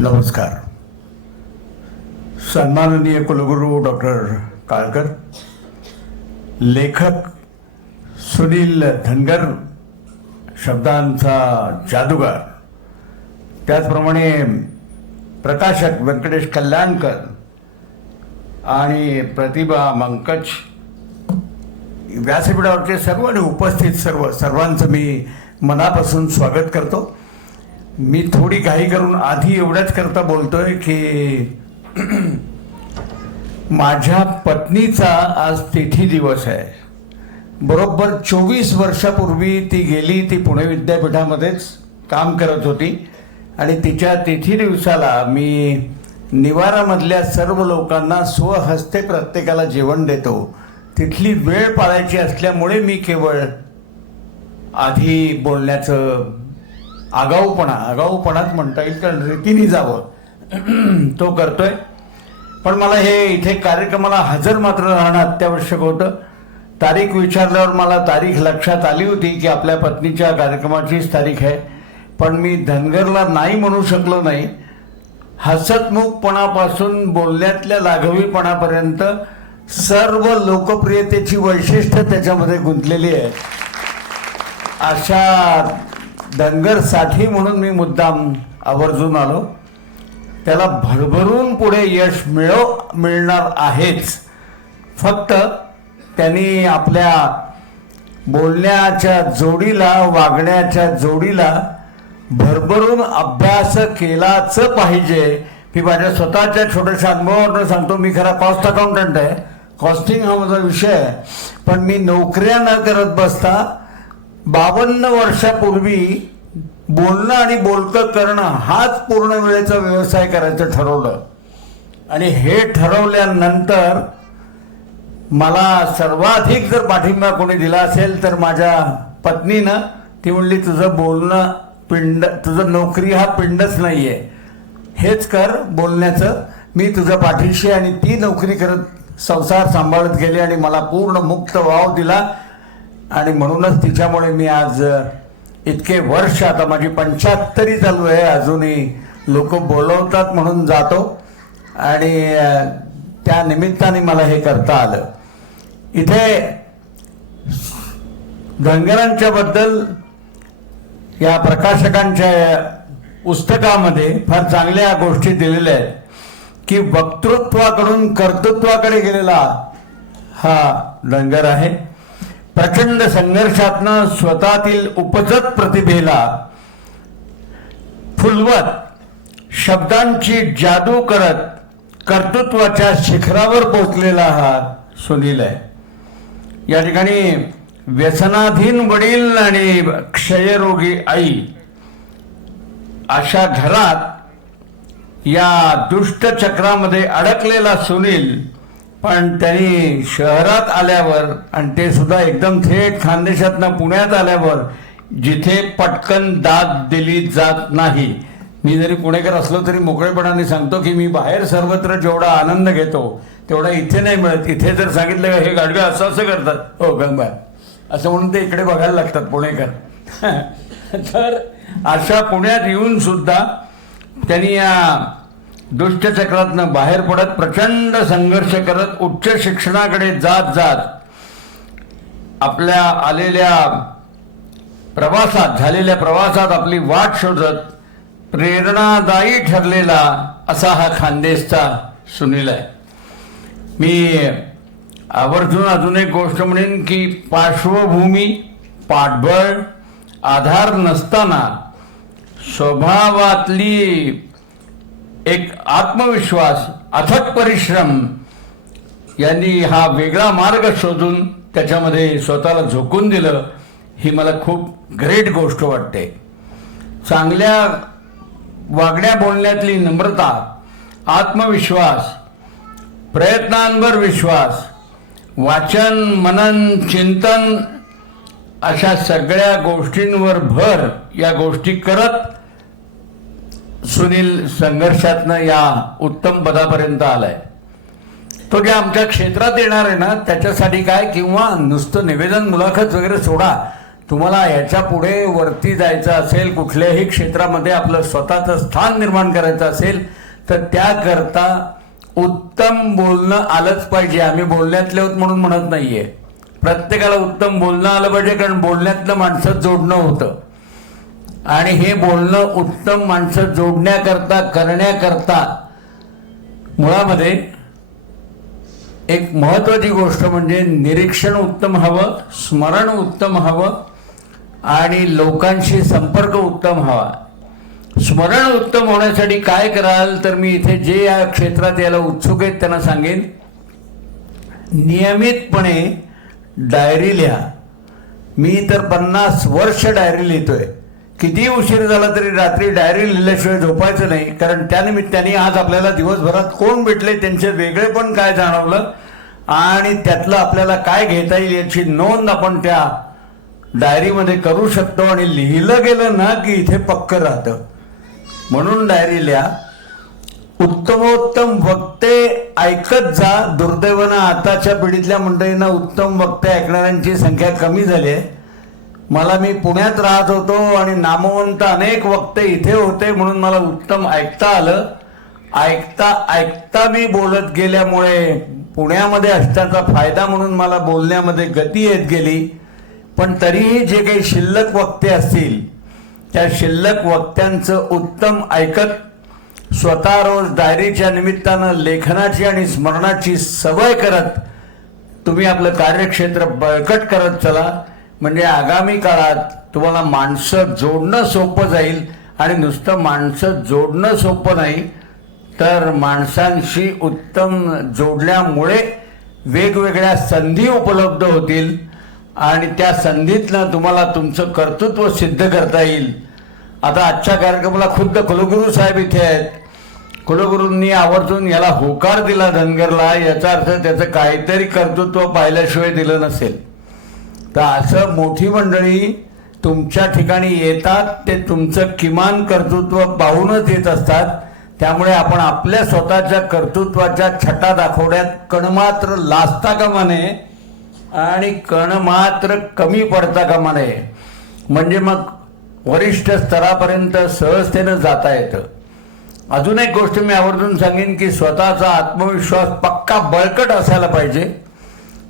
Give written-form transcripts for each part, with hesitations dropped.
नमस्कार. सन्माननीय कुलगुरू डॉक्टर काळकर, लेखक सुनील धनगर, शब्दांचा जादूगार, त्याचप्रमाणे प्रकाशक व्यंकटेश कल्याणकर आणि प्रतिभा मंकज, व्यासपीठावरचे सर्व आणि उपस्थित सर्वांचं मी मनापासून स्वागत करतो. मी थोडी घाई करून आधी एवढ्याच करता बोलतोय की माझ्या पत्नीचा आज तिथी दिवस आहे. बरोबर 24 वर्षापूर्वी ती गेली. ती पुणे विद्यापीठामध्येच काम करत होती आणि तिच्या तिथी दिवसाला मी निवारामधल्या सर्व लोकांना स्वहस्ते प्रत्येकाला जेवण देतो. तिथली वेळ पाळायची असल्यामुळे मी केवळ आधी बोलण्याचं आगाऊपणाच म्हणता येईल, कारण रीतीने जावं तो करतोय. पण मला हे इथे कार्यक्रमाला हजर मात्र राहणं अत्यावश्यक होतं. तारीख विचारल्यावर मला तारीख लक्षात आली होती की आपल्या पत्नीच्या कार्यक्रमाचीच तारीख आहे, पण मी धनगरला नाही म्हणू शकलो नाही. हसतमुखपणापासून बोलण्यातल्या लाघवीपणापर्यंत सर्व लोकप्रियतेची वैशिष्ट्य त्याच्यामध्ये गुंतलेली आहे. अशा धनगर साठी म्हणून मी मुद्दाम आवर्जून आलो. त्याला भरभरून पुढे यश मिळणार आहेच. फक्त त्यांनी आपल्या बोलण्याच्या जोडीला, वागण्याच्या जोडीला भरभरून अभ्यास केलाच पाहिजे. मी माझ्या स्वतःच्या छोट्याशा अनुभवावरून सांगतो. मी खरा कॉस्ट अकाउंटंट आहे. कॉस्टिंग हा माझा विषय आहे. पण मी नोकऱ्या न करत बसता 52 वर्षापूर्वी बोलणं आणि बोलकं करणं हाच पूर्ण वेळेचा व्यवसाय करायचं ठरवलं. आणि हे ठरवल्यानंतर मला सर्वाधिक जर पाठिंबा कोणी दिला असेल तर माझ्या पत्नीनं. ती म्हणली, तुझं बोलणं पिंड, तुझं नोकरी हा पिंडच नाही आहे, हेच कर बोलण्याचं, मी तुझ्या पाठीशी. आणि ती नोकरी करत संसार सांभाळत गेली आणि मला पूर्ण मुक्त वाव दिला. आणि म्हणूनच तिच्यामुळे मी आज इतके वर्ष, आता माझी 75 चालू आहे, अजूनही लोक बोलवतात म्हणून जातो. आणि त्या निमित्ताने मला हे करता आलं. इथे धनगरांच्या बद्दल या प्रकाशकांच्या पुस्तकामध्ये फार चांगल्या गोष्टी दिलेल्या आहेत की वक्तृत्वाकडून कर्तृत्वाकडे गेलेला हा धनगर आहे. प्रचंड संघर्षातनं स्वतःतील उपजत प्रतिभेला फुलवत, शब्दांची जादू करत कर्तृत्वाच्या शिखरावर पोहोचलेला हा सुनील आहे. या ठिकाणी व्यसनाधीन वडील आणि क्षयरोगी आई अशा घरात या दुष्ट चक्रामध्ये अडकलेला सुनील, पण त्यांनी शहरात आल्यावर, आणि ते सुद्धा एकदम थेट खानदेशातनं पुण्यात आल्यावर, जिथे पटकन दाद दिली जात नाही. मी जरी पुणेकर असलो तरी मोकळेपणाने सांगतो की मी बाहेर सर्वत्र जेवढा आनंद घेतो तेवढा इथे नाही मिळत. इथे जर सांगितलं का हे गाडगे असं असं करतात, हो गंगा असं म्हणून ते इकडे बघायला लागतात पुणेकर. तर अशा पुण्यात येऊन सुद्धा त्यांनी या दुष्टचक्रातनं बाहेर पडत, प्रचंड संघर्ष करत, उच्च शिक्षणाकडे जात जात आपल्या झालेल्या प्रवासात आपली वाट शोधत प्रेरणादायी ठरलेला असा हा खानदेशचा सुनील आहे. मी आवर्जून अजून एक गोष्ट म्हणेन की पार्श्वभूमी, पाठबळ, आधार नसताना स्वभावातली एक आत्मविश्वास, अथक परिश्रम यांनी हा वेगळा मार्ग शोधून त्याच्यामध्ये स्वतःला झोकून दिलं. ही मला खूप ग्रेट गोष्ट वाटते. चांगल्या वागण्या बोलण्यातली नम्रता, आत्मविश्वास, प्रयत्नांवर विश्वास, वाचन, मनन, चिंतन अशा सगळ्या गोष्टींवर भर या गोष्टी करत सुनील संघर्षातनं या उत्तम पदापर्यंत आलाय. तो जे आमच्या क्षेत्रात येणार आहे ना त्याच्यासाठी काय, किंवा नुसतं निवेदन मुलाखत वगैरे सोडा, तुम्हाला याच्या पुढे वरती जायचं असेल, कुठल्याही क्षेत्रामध्ये आपलं स्वतःचं स्थान निर्माण करायचं असेल, तर त्याकरता उत्तम बोलणं आलंच पाहिजे. आम्ही बोलण्यातले आहोत म्हणून म्हणत नाहीये, प्रत्येकाला उत्तम बोलणं आलं पाहिजे, कारण बोलण्यातलं माणसं जोडणं होतं. आणि हे बोलणं उत्तम माणसं जोडण्याकरता, करण्याकरता मुळामध्ये एक महत्त्वाची गोष्ट म्हणजे निरीक्षण उत्तम हवं, स्मरण उत्तम हवं आणि लोकांशी संपर्क उत्तम हवा. स्मरण उत्तम होण्यासाठी काय कराल, तर मी इथे जे या क्षेत्रात यायला उत्सुक आहेत त्यांना सांगेन, नियमितपणे डायरी लिहा. मी तर 50 वर्ष डायरी लिहितोय. किती उशीर झाला तरी रात्री डायरी लिहिल्याशिवाय झोपायचं नाही, कारण त्यानिमित्ताने आज आपल्याला दिवसभरात कोण भेटले, त्यांचे वेगळेपण काय जाणवलं आणि त्यातलं आपल्याला काय घेता येईल याची नोंद आपण त्या डायरीमध्ये करू शकतो. आणि लिहिलं गेलं ना की इथे पक्क राहतं. म्हणून डायरी लिहा. उत्तमोत्तम वक्ते ऐकत जा. दुर्दैवानं आताच्या पिढीतल्या मंडळींना उत्तम वक्ते ऐकणाऱ्यांची संख्या कमी झाली आहे. मी पुण्यात राहत होतो आणि नामवंत अनेक वक्ते इथे होते, म्हणून मला उत्तम ऐकता आलं. ऐकता ऐकता मी बोलत गेल्यामुळे पुण्यामध्ये असण्याचा फायदा म्हणून मला बोलण्यामध्ये गती येत गेली. पण तरीही जे काही शिल्लक वक्ते असतील त्या शिल्लक वक्त्यांचं उत्तम ऐकत स्वतः रोज डायरीच्या निमित्तानं लेखनाची आणि स्मरणाची सवय करत तुम्ही आपलं कार्यक्षेत्र बळकट करत चला. म्हणजे आगामी काळात तुम्हाला माणसं जोडणं सोपं जाईल. आणि नुसतं माणसं जोडणं सोपं नाही, तर माणसांशी उत्तम जोडल्यामुळे वेगवेगळ्या संधी उपलब्ध होतील आणि त्या संधीतनं तुम्हाला तुमचं कर्तृत्व सिद्ध करता येईल. आता आजच्या कार्यक्रमाला खुद्द कुलगुरू साहेब इथे आहेत. कुलगुरूंनी आवर्जून याला होकार दिला धनगरला, याचा अर्थ त्याचं काहीतरी कर्तृत्व पाहिल्याशिवाय दिलं नसेल. तर असं मोठी मंडळी तुमच्या ठिकाणी येतात, ते तुमचं किमान कर्तृत्व पाहूनच येत असतात. त्यामुळे आपण आपल्या स्वतःच्या कर्तृत्वाच्या छटा दाखवण्यात कणमात्र लाजता कामा नये आणि कणमात्र कमी पडता कामा नये. म्हणजे मग वरिष्ठ स्तरापर्यंत सहजतेनं जाता येतं. अजून एक गोष्ट मी आवर्जून सांगेन की स्वतःचा आत्मविश्वास पक्का बळकट असायला पाहिजे.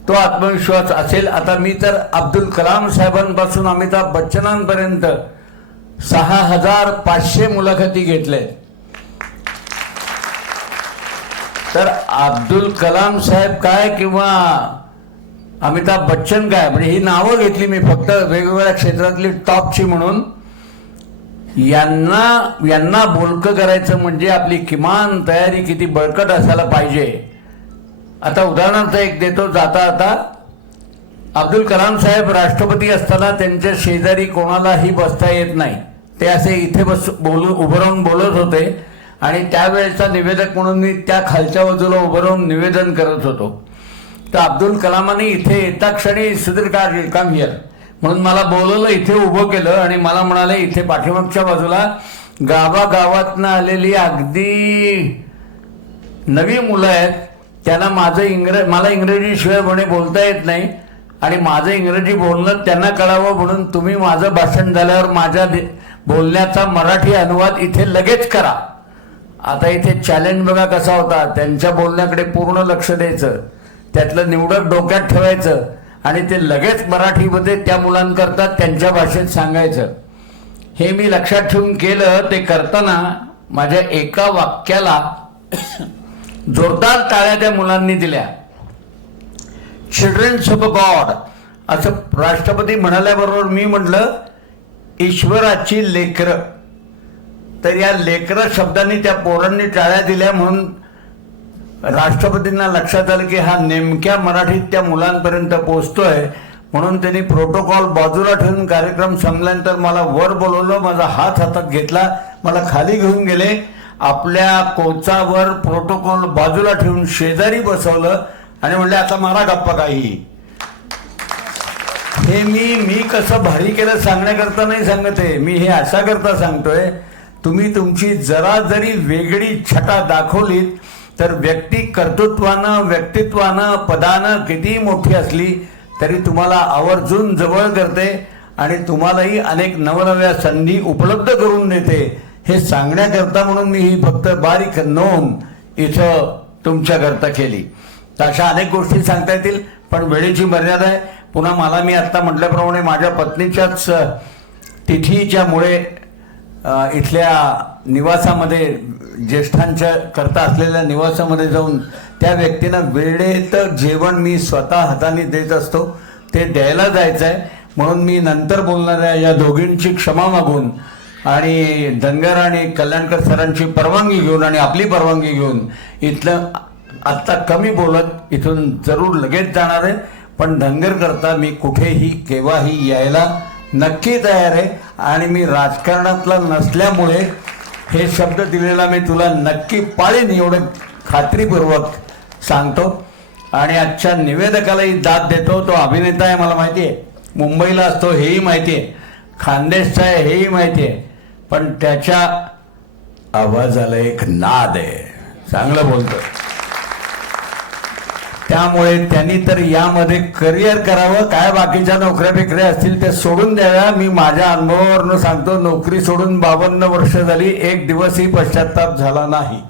तो आत्मविश्वास असेल. आता मी तर अब्दुल कलाम साहेबांपासून अमिताभ बच्चनांपर्यंत 6500 मुलाखती घेतल्या. तर अब्दुल कलाम साहेब काय किंवा अमिताभ बच्चन काय, म्हणजे ही नावं घेतली मी फक्त वेगवेगळ्या क्षेत्रातली टॉपची म्हणून. यांना बोलकं करायचं म्हणजे आपली किमान तयारी किती बळकट असायला पाहिजे. आता उदाहरणार्थ एक देतो. जाता अब्दुल कलाम साहेब राष्ट्रपती असताना त्यांच्या शेजारी कोणालाही बसता येत नाही. ते असे इथे उभं राहून बोलत होते आणि त्यावेळेचा निवेदक म्हणून मी त्या खालच्या बाजूला उभं राहून निवेदन करत होतो. तर अब्दुल कलामांनी इथे येता क्षणी सुधीर कम हिअर म्हणून मला बोलवलं, इथे उभं केलं आणि मला म्हणाले इथे पाठीमागच्या बाजूला गावागावातनं आलेली अगदी नवी मुलं आहेत, त्यांना मला इंग्रजीशिवाय म्हणे बोलता येत नाही आणि माझं इंग्रजी बोलणं त्यांना कळावं म्हणून तुम्ही माझं भाषण झाल्यावर माझ्या बोलण्याचा मराठी अनुवाद इथे लगेच करा. आता इथे चॅलेंज बघा कसा होता. त्यांच्या बोलण्याकडे पूर्ण लक्ष द्यायचं, त्यातलं निवडक डोक्यात ठेवायचं आणि ते लगेच मराठीमध्ये त्या मुलांकरता त्यांच्या भाषेत सांगायचं. हे मी लक्षात ठेवून केलं. ते करताना माझ्या एका वाक्याला जोरदार टाळ्या त्या मुलांनी दिल्या. चिल्ड्रन्स ऑफ गॉड असं राष्ट्रपती म्हणाल्याबरोबर मी म्हटलं ईश्वराची लेकरं. तर या लेकरं शब्दांनी त्या पोरांनी टाळ्या दिल्या म्हणून राष्ट्रपतींना लक्षात आलं की हा नेमक्या मराठीत त्या मुलांपर्यंत पोहोचतोय. म्हणून त्यांनी प्रोटोकॉल बाजूला ठेवून कार्यक्रम संपल्यानंतर मला वर बोलवलं, माझा हात हातात घेतला, मला खाली घेऊन गेले, आपल्या कोचावर प्रोटोकॉल बाजूला ठेवून शेजारी बसवलं आणि म्हणले आता मारा गप्पा काही. हे मी कसं भारी केलं सांगण्याकरता नाही सांगत आहे, मी हे अशा करता सांगतोय. तुम्ही तुमची जरा जरी वेगळी छटा दाखवलीत तर व्यक्ती कर्तृत्वानं, व्यक्तित्वानं, पदानं किती मोठी असली तरी तुम्हाला आवर्जून जवळ करते आणि तुम्हालाही अनेक नवनव्या संधी उपलब्ध करून देते हे सांगण्याकरता म्हणून मी ही फक्त बारीक नोंद इथं तुमच्याकरता केली. तर अशा अनेक गोष्टी सांगता येतील, पण वेळेची मर्यादा आहे. पुन्हा मला मी आत्ता म्हटल्याप्रमाणे माझ्या पत्नीच्याच तिथीच्यामुळे इथल्या निवासामध्ये ज्येष्ठांच्या करता असलेल्या निवासामध्ये जाऊन त्या व्यक्तींना वेळेत जेवण मी स्वतः हाताने देत असतो, ते द्यायला जायचं आहे. म्हणून मी नंतर बोलणाऱ्या या दोघींची क्षमा मागून आणि धनगर आणि कल्याणकर सरांची परवानगी घेऊन आणि आपली परवानगी घेऊन इथलं आत्ता कमी बोलत इथून जरूर लगेच जाणार आहे. पण धनगर करता मी कुठेही केव्हाही यायला नक्की तयार आहे. आणि मी राजकारणातला नसल्यामुळे हे शब्द दिलेला मी तुला नक्की पाळीन एवढं खात्रीपूर्वक सांगतो. आणि आजच्या निवेदकालाही दाद देतो. तो अभिनेता आहे मला माहिती आहे, मुंबईला असतो हेही माहिती आहे, खानदेशचा आहे हेही माहिती आहे, पण त्याच्या आवाजाला एक नाद आहे, चांगलं बोलतो. त्यामुळे त्यांनी तर यामध्ये करिअर करावं. काय बाकीच्या नोकऱ्या बिकऱ्या असतील ते सोडून द्याव्या. मी माझ्या अनुभवावरून सांगतो, नोकरी सोडून 52 वर्ष झाली, एक दिवसही पश्चाताप झाला नाही.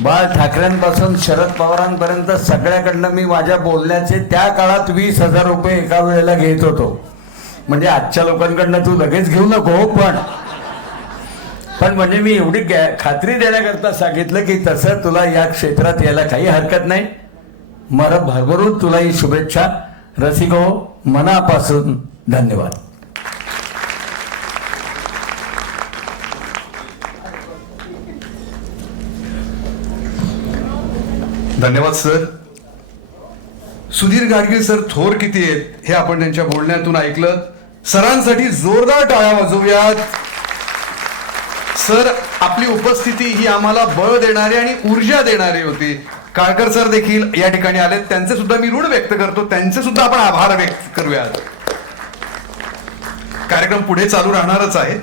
बाळ ठाकरेंपासून शरद पवारांपर्यंत सगळ्याकडनं मी माझ्या बोलण्याचे त्या काळात 20,000 रुपये एका वेळेला घेत होतो. म्हणजे आजच्या लोकांकडनं तू लगेच घेऊ नको, पण म्हणजे मी एवढी खात्री देण्याकरता सांगितलं की तसं तुला या क्षेत्रात यायला काही हरकत नाही. मला भरभरून तुला ही शुभेच्छा. रसिको, मनापासून धन्यवाद. धन्यवाद सर. सुधीर गाडगीळ सर थोर किती आहेत हे आपण त्यांच्या बोलण्यातून ऐकलं. सरांसाठी जोरदार टाळ्या वाजवूयात. सर, आपली उपस्थिती ही आम्हाला बळ देणारी आणि ऊर्जा देणारी होती. काळकर सर देखील या ठिकाणी आले, त्यांचे सुद्धा मी ऋण व्यक्त करतो, त्यांचे सुद्धा आपण आभार व्यक्त करूयात. कार्यक्रम पुढे चालू राहणारच आहे.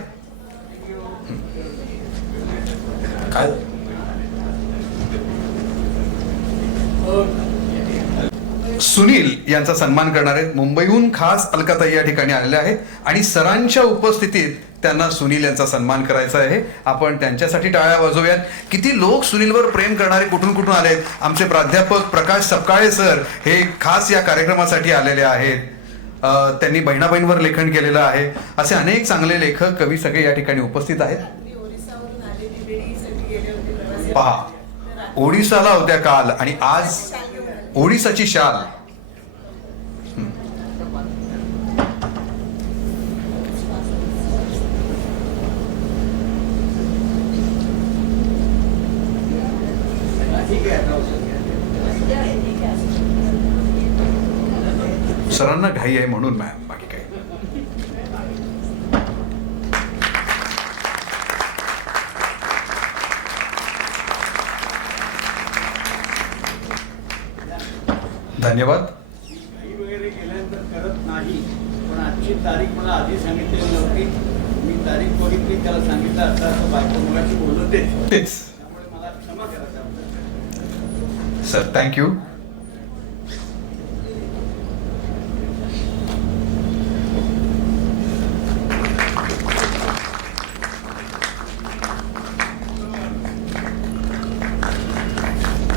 काय सुनील यांचा सन्मान करणार आहेत. मुंबईहून खास अलकाताई या ठिकाणी आलेल्या आहे आणि सरांच्या उपस्थितीत त्यांना सुनील यांचा सन्मान करायचा आहे. आपण त्यांच्यासाठी टाळ्या वाजवूयात. किती लोक सुनीलवर प्रेम करणारे कुठून कुठून आलेत. आमचे प्राध्यापक प्रकाश सपकाळे सर हे खास या कार्यक्रमासाठी आलेले आहेत. त्यांनी बहिणाबाईंवर लेखन केलेलं आहे. असे अनेक चांगले लेखक, कवी सगळे या ठिकाणी उपस्थित आहेत. पहा, ओडिसाला होत्या काल आणि आज ओडिसाची शाल. सरांना घाई आहे म्हणून मॅम, बाकी काय. धन्यवाद. वगैरे केल्यानंतर करत नाही, पण आजची तारीख मला आधी सांगितलेली नव्हती. मी तारीख बघितली, त्याला सांगितलं असं बायको मुलाशी बोलत तेच. त्यामुळे मला क्षमा करायचं सर. थँक्यू.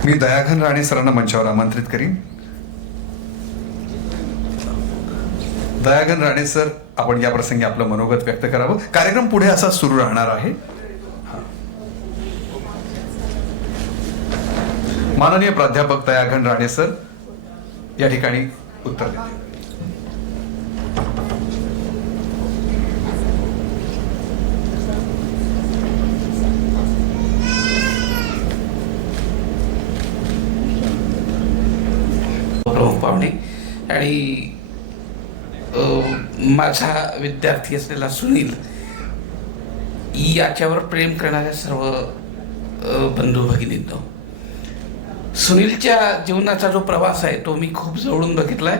मी दयाघन राणे सरांना मंचावर आमंत्रित करीन. दयाघन राणे सर, आपण या प्रसंगी आपलं मनोगत व्यक्त करावं. कार्यक्रम पुढे असा सुरू राहणार आहे. माननीय प्राध्यापक दयाघन राणे सर या ठिकाणी उत्तर देतील. प्रमुख पाहुणे आणि माझा विद्यार्थी असलेला सुनील, याच्यावर प्रेम करणाऱ्या सर्व बंधू भगिनींनो, सुनीलच्या जीवनाचा जो प्रवास आहे तो मी खूप जवळून बघितला आहे.